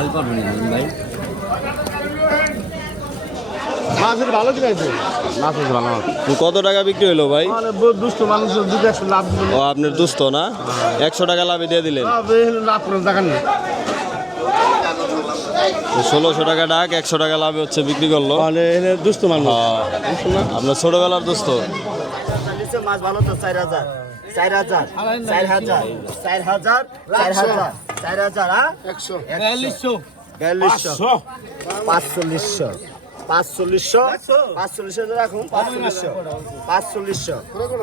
কাল পারবেন ভাই মাছের ভালো কি আছে মাছ আছে ভালো। কত টাকা বিক্রি হলো ভাই? মানে দুষ্ট মানুষের দুটো একশো লাভ ও আপনার না? একশো টাকা লাভে দিয়ে দিলেন। লাভ করে দেখান ষোলোশো টাকা ডাক একশো টাকা লাভে হচ্ছে বিক্রি করল। মানে এনে দুষ্ট মানুষ। হ্যাঁ। আপনার ছোটবেলার দোস্ত। মাছ ভালো তো চার হাজার। চার হাজার। চার হাজার। চার হাজার। চার হাজার। চার হাজার হ্যাঁ একশো। বিয়াল্লিশশো। পাঁচচল্লিশশো। পাঁচচল্লিশশো। পাঁচচল্লিশশো রাখুন পাঁচচল্লিশশো। পাঁচচল্লিশশো।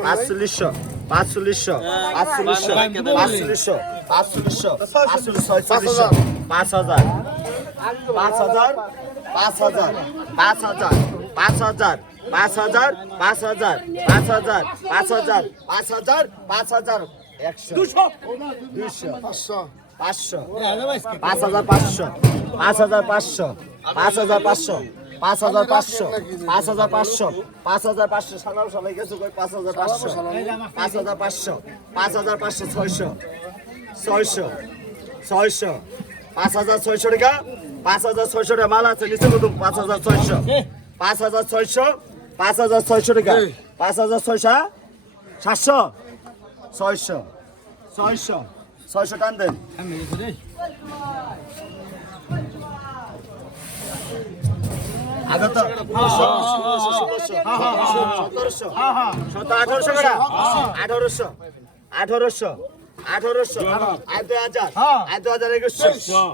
পাঁচচল্লিশশো। পাঁচচল্লিশশো। পাঁচচল্লিশশো। পাঁচচল্লিশশো। পাঁচচল্লিশশো। পাঁচচল্লিশ। ছয়চল্লিশশো। পাঁচ হাজার পাঁচ হাজার পাঁচ হাজার পাঁচ হাজার পাঁচ হাজার পাঁচ হাজার পাঁচ হাজার পাঁচ হাজার পাঁচ হাজার পাঁচ হাজার পাঁচ হাজার একশো দুশো পাঁচশো পাঁচশো পাঁচ হাজার পাঁচশো পাঁচ হাজার পাঁচশো পাঁচ হাজার পাঁচশো পাঁচ হাজার পাঁচশো পাঁচ হাজার পাঁচশো পাঁচ হাজার পাঁচশো সালাম সবাই গেছো কই পাঁচ হাজার পাঁচশো পাঁচ হাজার পাঁচশো পাঁচ হাজার পাঁচশো ছয়শো ছয়শো ছয়শো পাঁচ হাজার ছয়শো টাকা পাঁচ হাজার ছয়শো টাকা মাল আছে নিচে পাঁচ হাজার ছয়শো পাঁচ হাজার ছয়শো পাঁচ হাজার ছয়শো টাকা। পাঁচ হাজার ছয়শো সাতশো। ছয়শো। ছয়শো। ছয়শো টান দেন। আঠারোশো। আঠারোশো। আঠারোশো। আয় দুই হাজার। আয় দুই হাজার একুশশো।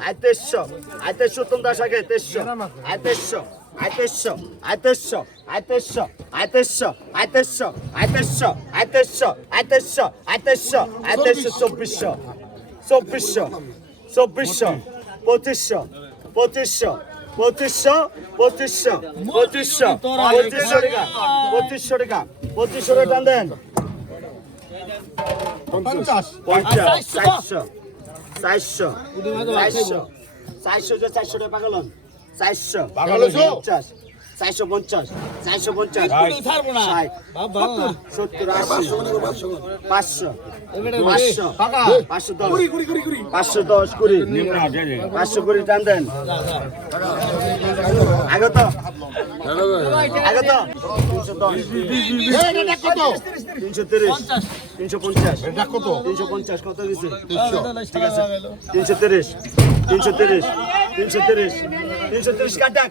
আয় তেইশশো। আয় তেইশশো দাস আগে তেইশশো। আয় তেইশশো। আয় তেইশশো আয় তেইশশো আয় তেইশশো আয় তেইশশো আয় তেইশশো আয় তেইশশো আয় তেইশশো আয় তেইশশো আয় তেইশশো আয় তেইশশো চব্বিশশো চব্বিশশো চব্বিশশো পঁচিশশো পঁচিশশো পঁচিশশো পঁচিশশো পঁচিশশো পঁচিশশো টাকা পঁচিশশো টাকা পঁচিশশো টাকা দেন পঞ্চাশ পঞ্চাশ চারশো চারশো চারশো চারশো যে চারশো টাকা পাগলন চারশো। পঞ্চাশ। চারশো পঞ্চাশ চারশো পঞ্চাশ সত্তর আশি পাঁচশো পাঁচশো পাঁচশো দশ পাঁচশো দশ কুড়ি। পাঁচশো কুড়ি টান দেন। আগত। আগত। তিনশো তিরিশ তিনশো পঞ্চাশ। তিনশো পঞ্চাশ কত দিছে? ঠিক আছে। তিনশো তিরিশ তিনশো তিরিশ তিনশো তিরিশ তিনশো তিরিশ কাটাক।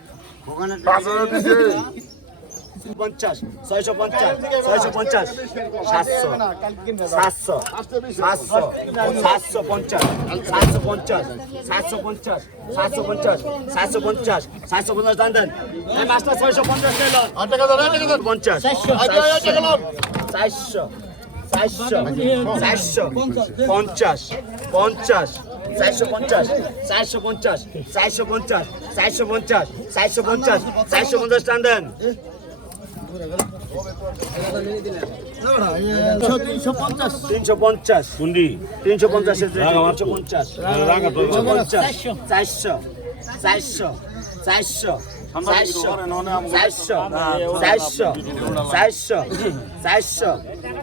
পঞ্চাশ ছয়শো পঞ্চাশ ছয়শো পঞ্চাশ সাতশো সাতশো সাতশো সাতশো পঞ্চাশ সাতশো পঞ্চাশ সাতশো পঞ্চাশ সাতশো পঞ্চাশ সাতশো পঞ্চাশ সাতশো পঞ্চাশ দান দেন। মাছটা ছয়শো পঞ্চাশ পঞ্চাশ চারশো চারশো চারশো পঞ্চাশ পঞ্চাশ চারশো পঞ্চাশ চারশো পঞ্চাশ চারশো পঞ্চাশ চারশো পঞ্চাশ চারশো পঞ্চাশ চারশো পঞ্চাশ টান দেন। তিনশো পঞ্চাশ। পঞ্চাশ। তিনশো পঞ্চাশ তিনশো পঞ্চাশ। চারশো চারশো। চারশো চারশো চারশো চারশো চারশো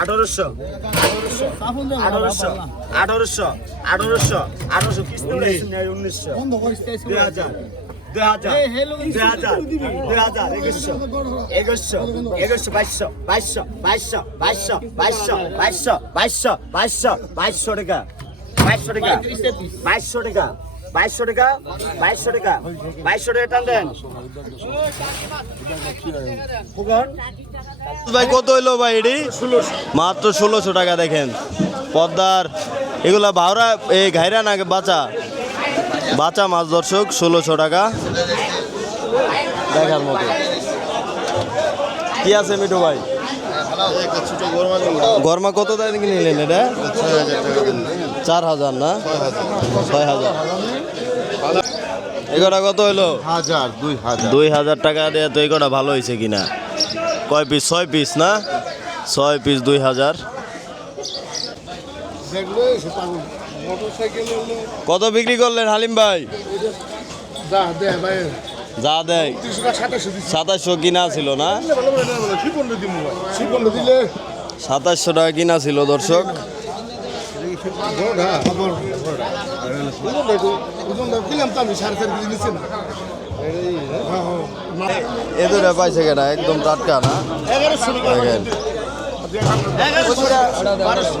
আঠারোশো। আঠারোশো আঠারোশো আঠারোশো আঠারোশো কিস্তি উনিশশো। দুই হাজার দুই হাজার দুই হাজার দুই হাজার একুশশো একুশশো একুশশো বাইশশো বাইশশো বাইশশো বাইশশো বাইশশো বাইশশো বাইশশো বাইশশো বাইশশো টাকা বাইশশো টাকা বাইশশো টাকা। বাইশশো টাকা বাইশশো টাকা বাইশশো টাকা টান দেন। ভাই কত হইল ভাই এটি? মাত্র ষোলোশো টাকা দেখেন। পদ্মার এগুলা ভাওরা এই ঘাইরা না বাচ্চা বাচ্চা মাছ দর্শক ষোলোশো টাকা। দেখার মতো। কি আছে মিঠু ভাই? গরমা কত দাম কিনলেন এটা? চার হাজার না? ছয় হাজার। এগুলা কত হইল? হাজার দুই হাজার। দুই হাজার টাকা দিয়ে তো এগুলা ভালো হয়েছে কিনা? কয় পিস ছয় পিস না? ছয় পিস দুই হাজার। কত বিক্রি করলেন হালিম ভাই? যা দেয় সাতাশশো কিনা ছিল না? সাতাশশো টাকা কিনা ছিল দর্শক। বড়টা বড় ওজন দেখো ওজন দেখো কিলাম তো আমি সাড়ে চার কেজি নিচ্ছি না হ্যাঁ হ্যাঁ এ দুটা পাইছে কেনা একদম টাটকা না এগারোশো এগারোশো বারোশো